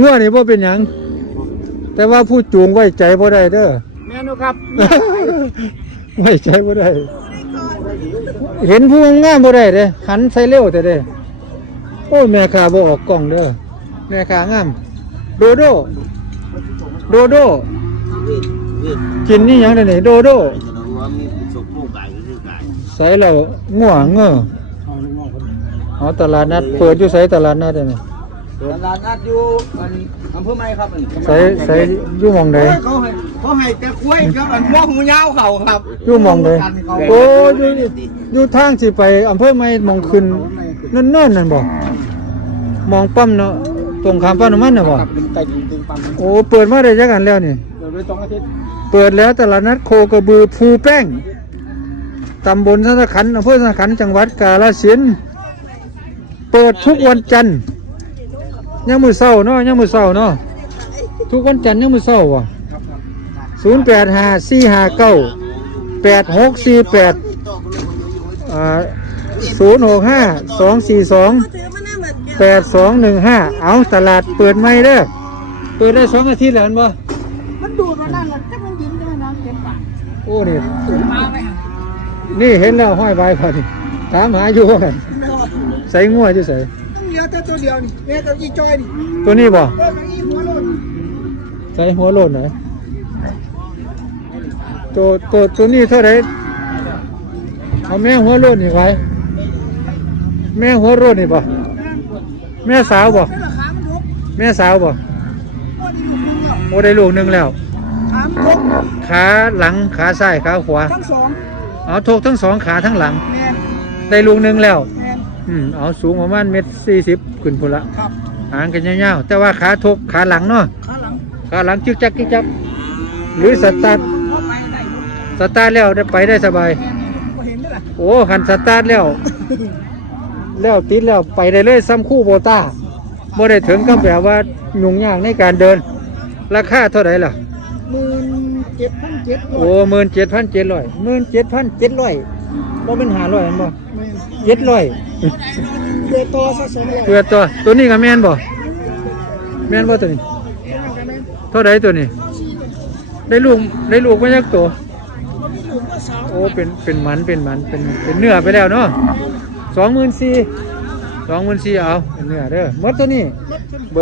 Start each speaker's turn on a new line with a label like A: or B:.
A: งัวนี่บ่เป็นหยัง แต่ว่าผู้จูงไว้ใจบ่ได้เด้อ
B: แม่นุครับ
A: ไว้ใจบ่ได้ เห็นผู้งามบ่ได้เด้หันใส่เร็วแต่เด้ โอ้ยแม่ค้าบ่ออกกล้องเด้อ แม่ค้างาม โดโด โดโด กินนี่หยังเด้อนี่โดโด ใส่แล้วง่วงเงออ๋อตลาดนัด เปิดอยู่ไสตลาดนัดเด้อนี่
B: ตลาดนัดอยู่อันอำเภอไม้ครับอัน
A: ใส่ใส่อยู่หม่องใด
B: เขาให้เขาให้แต่คุ้ยครับอันม่วงหูยาวเขาครับ
A: อยู่หม่องใดโอ้อยู่อยู่ทางสิไปอำเภอใหม่หม่องขึ้นเนิ่นๆนั่นบ่มองปั๊มเนาะตรงข้ามปั๊มน้ำมันน่ะบ่
B: ครับเป็นไก่ดินตึงปั๊ม
A: โอ้เปิดมาได้จักอันแล้วนี่
B: เดี๋ยวไปสองอาทิตย์
A: เปิดแล้วตลาดนัดโคกระบือภูแป้งตำบลสันตะขันอำเภอสันตะขันจังหวัดกาฬสินธุ์เปิดทุกวันจันทร์ ยังมือเศร้าเนาะยังมือเศร้าเนาะทุกวันจันทร์ยังมือเศร้าว่ะศูนย์แปดห้าสี่ห้าเก้าแปดหกสี่แปดศูนย์หกห้าสองสี่สองแปดสองหนึ่งห้าเอาตลาดเปิดไม่เด้อเปิดได้สองอาทิตย์แล้วเห็นบ่
C: มันดูดมานั่นแหละถ้ามันยิ้มได้น้ำเต็มปาก
A: โอ้นี่
C: มาไหม
A: นี่เห็นแล้วห้อยใบพอดีถามหาอยู่ว่าใส่งัวจะใส่
C: แต่ตัวเดียวนี่แม่ตัวอีจอยนี่
A: ตัวนี้บ่
C: เออตัวอีหัวโลน
A: ใส่หัวโลนไหนอยตัวตัวตัวนี้เท่าไหรเอาแม่หัวโลนนี่ไว้แม่หัวโลนนี่บ่แม่สาวบ่
C: เป็นราคามันทุก
A: แม่สาวบ่
C: ก็ดีลูกนึงแล้ว
A: โอ้ได้ลูกหนึ่งแล้ว
C: ถามทุก
A: ขาหลังขาซ้ายขาขวา
C: ทั้งสอง
A: เอาทกทั้งสองขาทั้งหลัง
C: แมน
A: ได้ลูกหนึ่งแล้ว
C: แมน
A: อืมเอาสูงประมาณเมตรสี่สิบขึ้นพุ่นละ
C: ครับ
A: หางกันยาวๆแต่ว่าขาทกขาหลังเนาะ
C: ขาหลัง
A: ขาหลังจึกจักจึกจับหรือสตาร์ท
C: พอไปได้หมด
A: สตาร์ทแล้วได้ไปได้สบาย
C: แมนก็เห็นได้ล่ะ
A: โอ้คันสตาร์ทแล้ว แล้วติดแล้วไปได้เลยซ้ำคู่โบต้าบ่ได้ถึงกับแบบว่ายุ่งยากในการเดิน ราคาเท่าไหร่ล่ะ
C: หมื่นเจ็ดพันเจ็ดร้
A: โอ้
C: อย
A: หมื่นเจ็ดพันเจ็ดร้อยหมื่นเจ็ดพันเจ็ดร้อย บ่เป็นหาร้อยอันบ่
C: แมน
A: เจ็ดร้อย
C: เดือต่อสักสองร้อย
A: เพื่อตัวตัวนี้ก็แม่นบ่แม่นบ่ตัวนี้
C: แม่นกันแม่น
A: เท่าไหร่ตัวนี้ ได้ลูกได้ลูกมาจากตัว
C: มันมีลูกก็สาว
A: โอ้เป็นเป็นมันเป็นมันเป็นเป็นเนื้อไปแล้วเนาะสองหมื่นสี่สองหมื่นสี่เอาเป็นเนื้อเด้อหมดตัวนี้